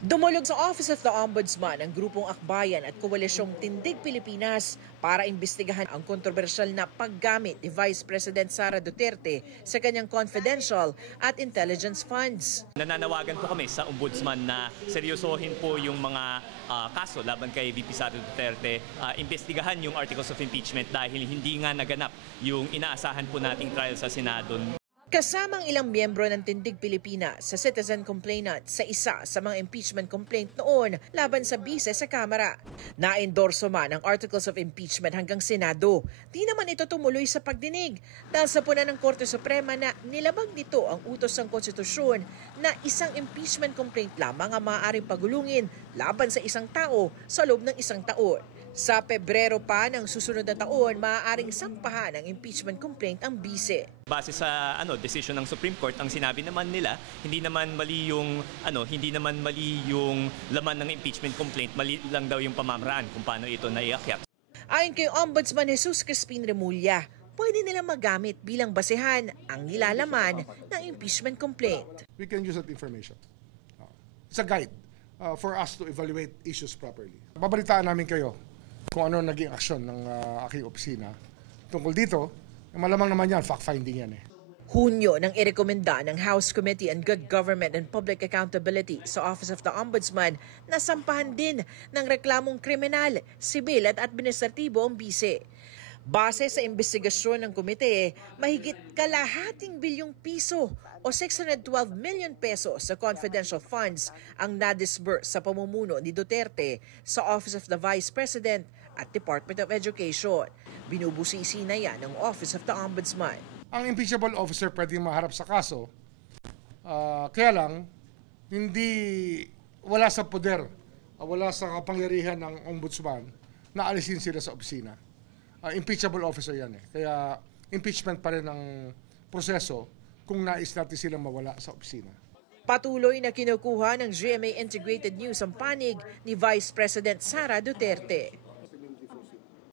Dumulog sa Office of the Ombudsman ang grupong Akbayan at Koalisyong Tindig Pilipinas para imbestigahan ang kontrobersyal na paggamit ni Vice President Sara Duterte sa kanyang confidential at intelligence funds. Nananawagan po kami sa Ombudsman na seryosohin po yung mga kaso laban kay VP Sara Duterte, imbestigahan yung articles of impeachment dahil hindi nga naganap yung inaasahan po nating trial sa Senado. Kasamang ilang miyembro ng Tindig Pilipinas sa citizen complainant sa isa sa mga impeachment complaint noon laban sa bise sa Kamara. Na-endorso man ang articles of impeachment hanggang Senado. Di naman ito tumuloy sa pagdinig dahil sa puna ng Korte Suprema na nilabag nito ang utos ng konstitusyon na isang impeachment complaint lamang ang maaaring pagulungin laban sa isang tao sa loob ng isang taon. Sa Pebrero pa ng susunod na taon, maaaring sampahan ng impeachment complaint ang bise. Base sa decision ng Supreme Court, ang sinabi naman nila, hindi naman mali yung laman ng impeachment complaint, mali lang daw yung pamamaraan kung paano ito naiakyat. Ayon kay Ombudsman Jesus Crispin Remulla, pwede nilang magamit bilang basehan ang nilalaman ng impeachment complaint. We can use that information. It's a guide for us to evaluate issues properly. Babalitaan namin kayo kung ano naging aksyon ng aking opisina. Tungkol dito, malamang naman yan, fact-finding yan . Hunyo nang irekomenda ng House Committee on Good Government and Public Accountability sa Office of the Ombudsman na sampahan din ng reklamong kriminal, sibil at administratibo ang bise. Base sa investigasyon ng komite, mahigit kalahating bilyong piso o 612 million pesos sa confidential funds ang na-disburse sa pamumuno ni Duterte sa Office of the Vice President at Department of Education. Binubusisi na yan ng Office of the Ombudsman. Ang impeachable officer pwedeng maharap sa kaso, kaya lang wala sa poder, wala sa kapangyarihan ng ombudsman na alisin sila sa opisina. Impeachable officer yan . Kaya impeachment pa rin ang proseso kung nais natin silang mawala sa opisina. Patuloy na kinukuha ng GMA Integrated News ang panig ni Vice President Sara Duterte.